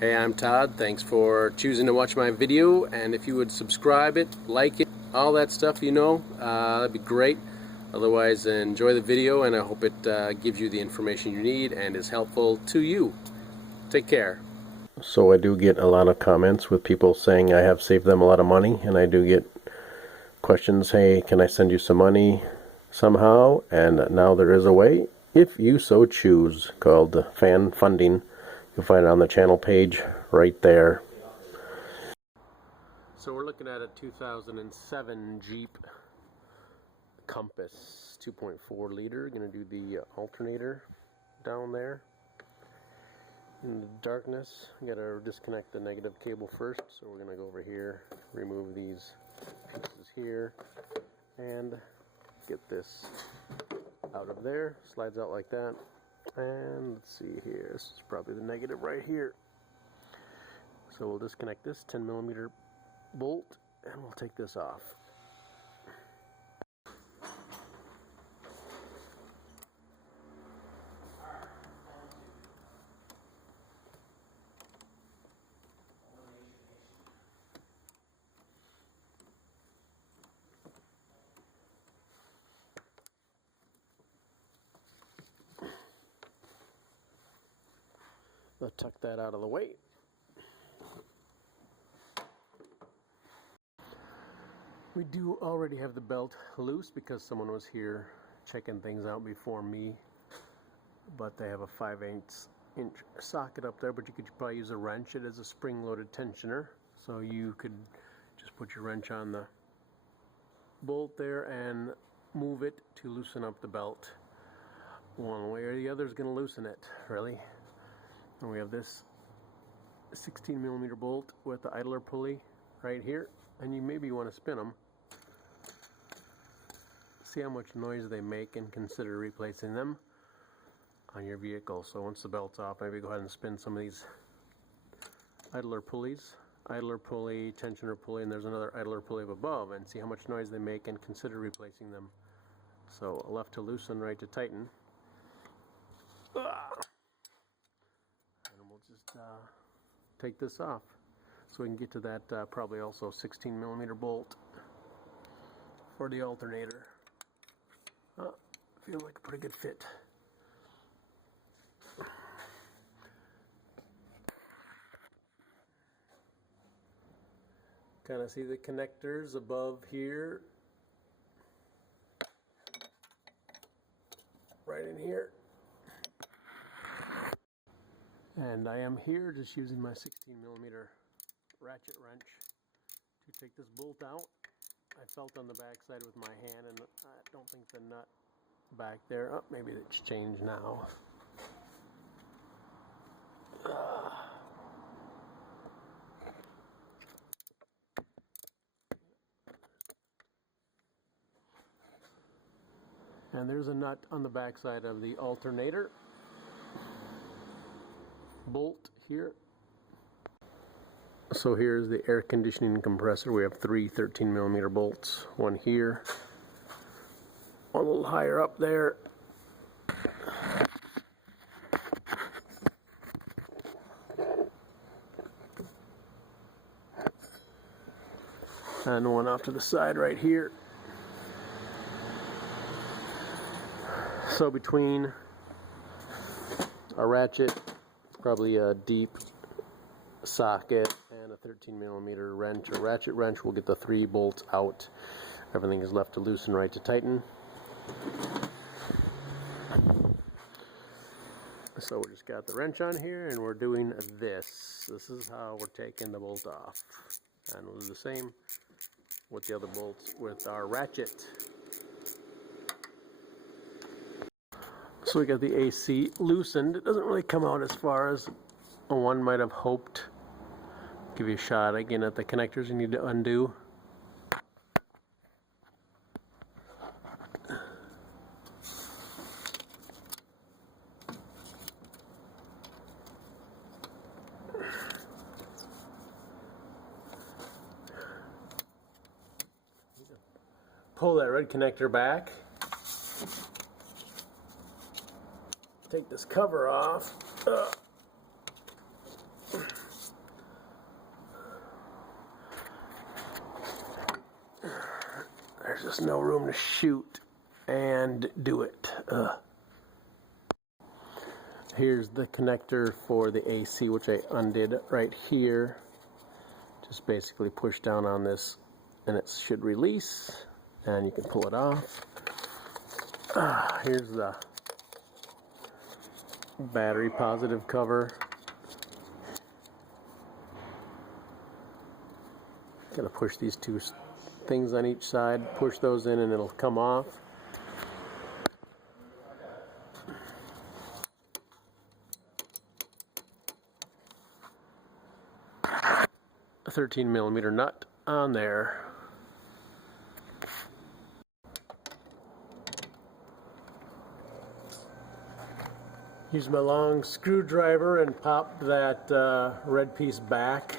Hey, I'm Todd. Thanks for choosing to watch my video, and if you would subscribe it, like it, all that stuff, that'd be great. Otherwise, enjoy the video, and I hope it gives you the information you need and is helpful to you. Take care. So I do get a lot of comments with people saying I have saved them a lot of money, and I do get questions, hey, can I send you some money somehow? And now there is a way, if you so choose, called fan funding. You'll find it on the channel page right there. So we're looking at a 2007 Jeep Compass 2.4 liter. Going to do the alternator down there in the darkness. We got to disconnect the negative cable first, so we're going to go over here, remove these pieces here, and get this out of there. Slides out like that. And let's see here, this is probably the negative right here. So we'll disconnect this 10mm bolt and we'll take this off. I'll tuck that out of the way. We do already have the belt loose because someone was here checking things out before me, but they have a 5/8" socket up there, but you could probably use a wrench. It is a spring-loaded tensioner, so you could just put your wrench on the bolt there and move it to loosen up the belt. One way or the other is going to loosen it, really. And we have this 16mm bolt with the idler pulley right here, and you maybe want to spin them. See how much noise they make and consider replacing them on your vehicle. So once the belt's off, maybe go ahead and spin some of these idler pulleys. Idler pulley, tensioner pulley, and there's another idler pulley up above, and see how much noise they make and consider replacing them. So left to loosen, right to tighten. Just take this off so we can get to that probably also 16mm bolt for the alternator. Feels like a pretty good fit. Kind of see the connectors above here, right in here. And I am here just using my 16mm ratchet wrench to take this bolt out. I felt on the back side with my hand, and I don't think the nut back there, oh, maybe it's changed now. And there's a nut on the back side of the alternator. Bolt here. So here's the air conditioning compressor. We have three 13mm bolts. One here, one a little higher up there, and one off to the side right here. So between a ratchet, probably a deep socket, and a 13mm wrench or ratchet wrench, we'll get the 3 bolts out. Everything is left to loosen, right to tighten. So we just got the wrench on here, and we're doing this. This is how we're taking the bolt off. And we'll do the same with the other bolts with our ratchet. So we got the AC loosened. It doesn't really come out as far as one might have hoped. Give you a shot again at the connectors you need to undo. Pull that red connector back. Take this cover off. just no room to shoot and do it. Here's the connector for the AC, which I undid right here. Just basically push down on this and it should release, and you can pull it off. Here's the battery positive cover. Gotta push these two things on each side, push those in and it'll come off. A 13mm nut on there. Use my long screwdriver and pop that red piece back.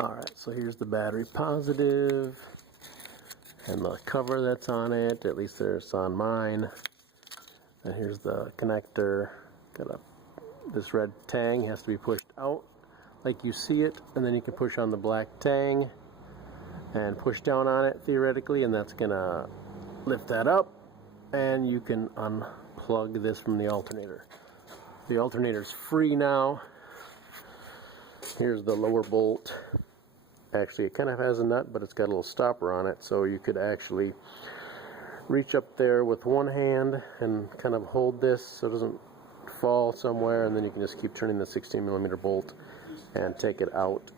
Alright, so here's the battery positive and the cover that's on it, at least there's on mine. And here's the connector. This red tang has to be pushed out like you see it, and then you can push on the black tang and push down on it theoretically, and that's gonna lift that up, and you can unplug this from the alternator. The alternator's free now. Here's the lower bolt. Actually, it kind of has a nut, but it's got a little stopper on it, so you could actually reach up there with one hand and kind of hold this so it doesn't fall somewhere, and then you can just keep turning the 16mm bolt and take it out.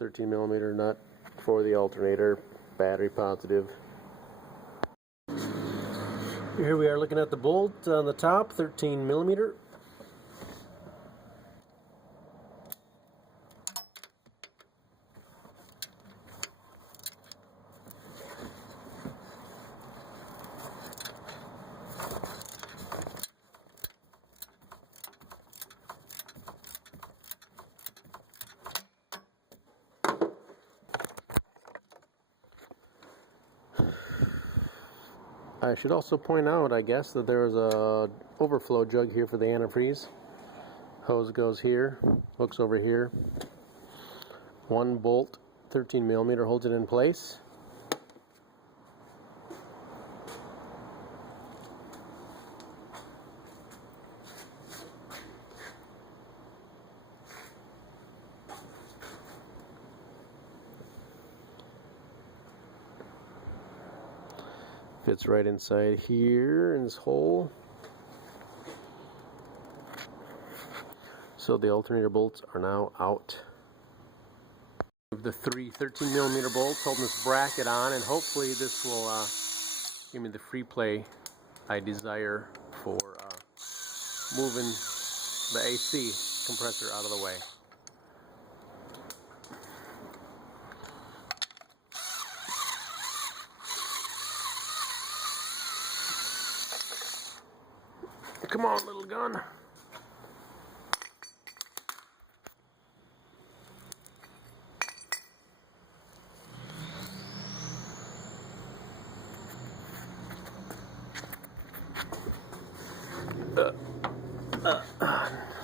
13mm nut for the alternator, battery positive. Here we are looking at the bolt on the top, 13mm. I should also point out, I guess, that there is a overflow jug here for the antifreeze. Hose goes here, hooks over here. One bolt, 13mm, holds it in place. Fits right inside here in this hole. So the alternator bolts are now out. The three 13mm bolts holding this bracket on, and hopefully this will give me the free play I desire for moving the AC compressor out of the way. Come on, little gun.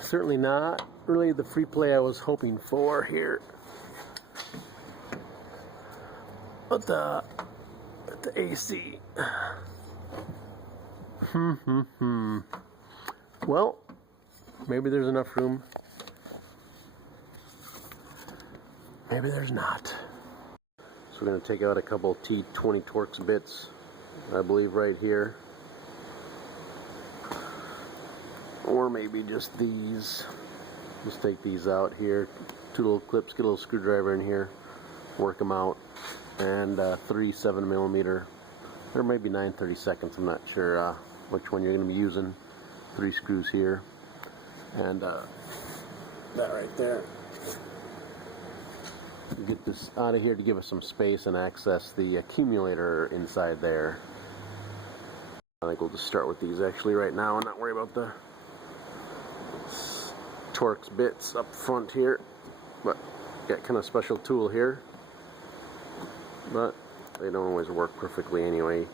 Certainly not really the free play I was hoping for here. But the AC. Well, maybe there's enough room. Maybe there's not. So we're going to take out a couple T20 Torx bits, I believe right here. Or maybe just these. Let's take these out here. Two little clips, get a little screwdriver in here, work them out. And 3 7mm. There might be 9/32, I'm not sure which one you're going to be using. 3 screws here, and that right there. get this out of here to give us some space and access the accumulator inside there. I think we'll just start with these actually right now and not worry about the Torx bits up front here. But got kind of special tool here, but they don't always work perfectly anyway.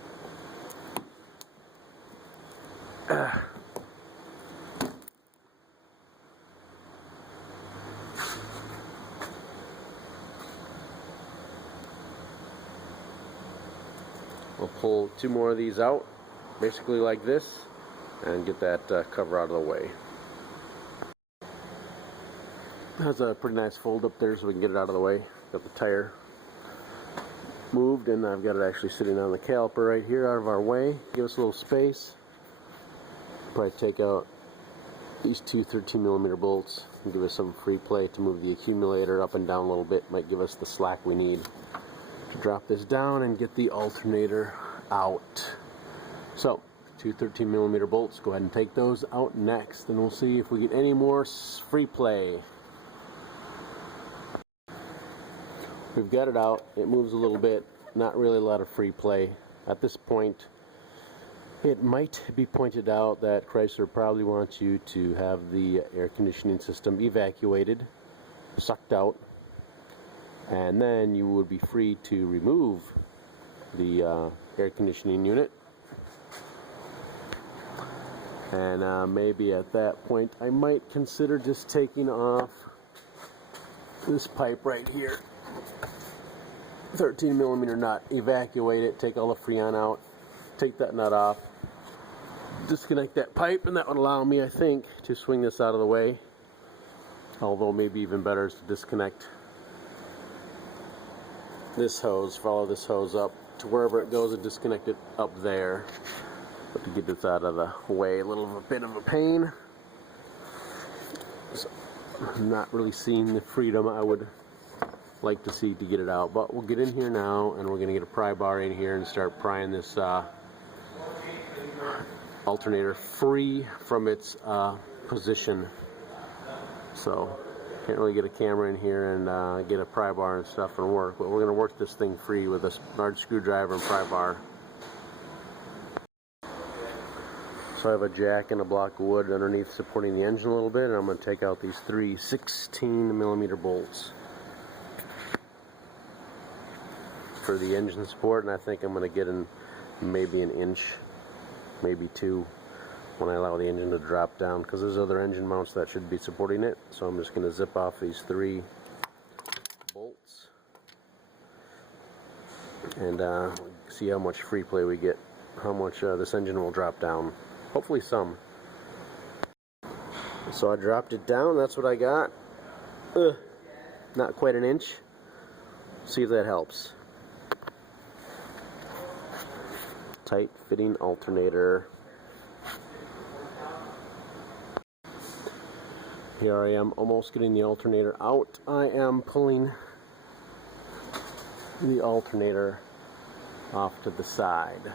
We'll pull 2 more of these out, basically like this, and get that cover out of the way. Has a pretty nice fold up there so we can get it out of the way. Got the tire moved, and I've got it actually sitting on the caliper right here out of our way. Give us a little space. Probably take out these 2 13mm bolts and give us some free play to move the accumulator up and down a little bit. Might give us the slack we need to drop this down and get the alternator out. So 2 13mm bolts, go ahead and take those out next, and we'll see if we get any more free play. We've got it out. It moves a little bit, not really a lot of free play. At this point, it might be pointed out that Chrysler probably wants you to have the air conditioning system evacuated, sucked out, and then you would be free to remove the air conditioning unit. And maybe at that point I might consider just taking off this pipe right here. 13mm nut, evacuate it, take all the Freon out, take that nut off, disconnect that pipe, and that would allow me, I think, to swing this out of the way. Although maybe even better is to disconnect this hose, follow this hose up to wherever it goes and disconnect it up there. But to get this out of the way, a little bit of a pain. So I'm not really seeing the freedom I would like to see to get it out, but we'll get in here now, and we're going to get a pry bar in here and start prying this alternator free from its position. So can't really get a camera in here and get a pry bar and stuff and work, but we're going to work this thing free with a large screwdriver and pry bar. So I have a jack and a block of wood underneath supporting the engine a little bit, and I'm going to take out these 3 16mm bolts for the engine support, and I think I'm going to get in maybe an inch, maybe 2, when I allow the engine to drop down, because there's other engine mounts that should be supporting it. So I'm just going to zip off these 3 bolts and see how much free play we get, how much this engine will drop down. Hopefully some. So I dropped it down, that's what I got. Not quite an inch. See if that helps. Tight fitting alternator. Here I am almost getting the alternator out. I am pulling the alternator off to the side.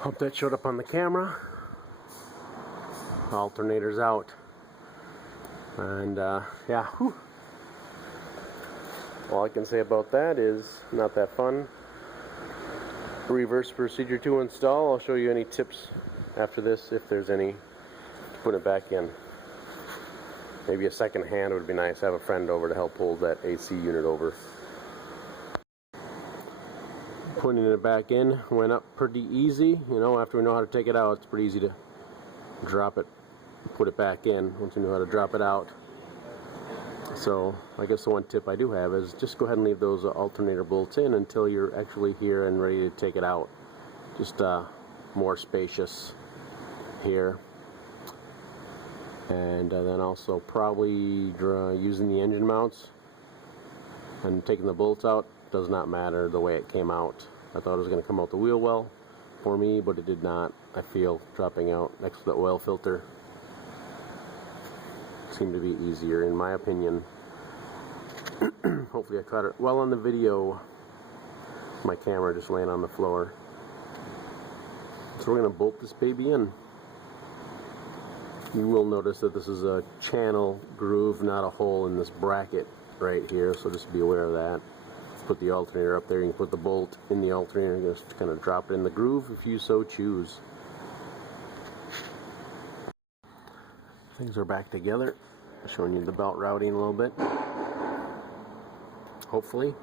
Hope that showed up on the camera. Alternator's out. And yeah, whew. All I can say about that is not that fun. Reverse procedure to install. I'll show you any tips after this, if there's any, to put it back in. Maybe a second hand would be nice. Have a friend over to help pull that AC unit over. Putting it back in went up pretty easy. You know, after we know how to take it out, it's pretty easy to drop it, put it back in once you know how to drop it out. So I guess the one tip I do have is just go ahead and leave those alternator bolts in until you're actually here and ready to take it out. Just more spacious here. And then also probably using the engine mounts And taking the bolts out does not matter the way it came out. I thought it was going to come out the wheel well for me, but it did not. I feel dropping out next to the oil filter seemed to be easier in my opinion. Hopefully I caught it well on the video. My camera just laying on the floor. So we're going to bolt this baby in. You will notice that this is a channel groove, not a hole in this bracket right here, so just be aware of that. Put the alternator up there. You can put the bolt in the alternator, just kind of drop it in the groove if you so choose. Things are back together. Showing you the belt routing a little bit. Hopefully.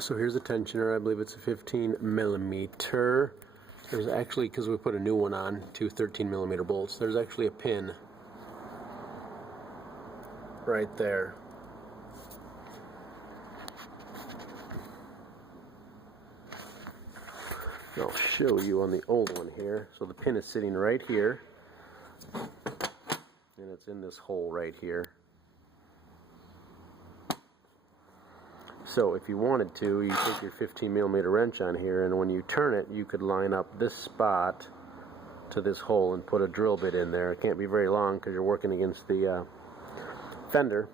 So here's a tensioner. I believe it's a 15 millimeter. There's actually, because we put a new one on, two 13 millimeter bolts, there's actually a pin right there. I'll show you on the old one here. So the pin is sitting right here, and it's in this hole right here. So if you wanted to, you take your 15 millimeter wrench on here, and when you turn it, you could line up this spot to this hole and put a drill bit in there. It can't be very long because you're working against the fender,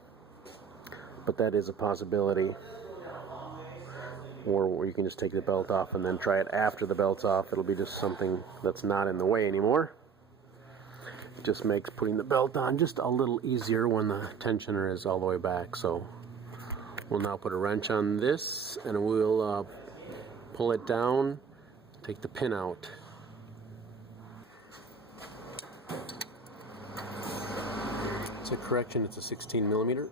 but that is a possibility. Or you can just take the belt off and then try it after the belt's off. It'll be just something that's not in the way anymore. It just makes putting the belt on just a little easier when the tensioner is all the way back. So we'll now put a wrench on this, and we'll pull it down, take the pin out. It's a correction, it's a 16 millimeter.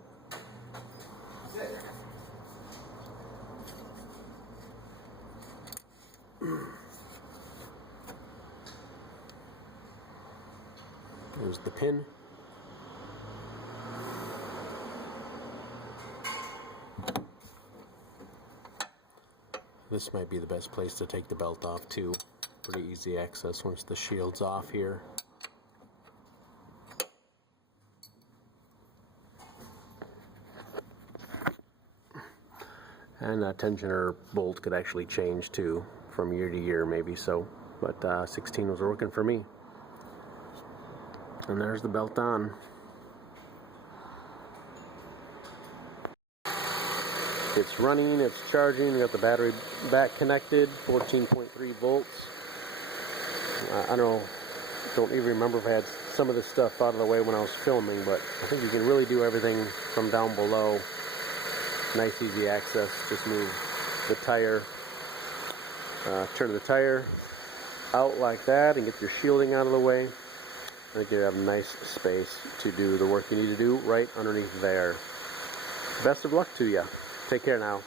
There's the pin. This might be the best place to take the belt off too. Pretty easy access once the shield's off here. And that tensioner bolt could actually change too from year to year maybe so. But 16 was working for me. And there's the belt on. It's running, it's charging, we got the battery back connected, 14.3 volts. I don't even remember if I had some of this stuff out of the way when I was filming, but I think you can really do everything from down below. Nice easy access, just move the tire, turn the tire out like that and get your shielding out of the way. I think you have nice space to do the work you need to do right underneath there. Best of luck to you. Take care now.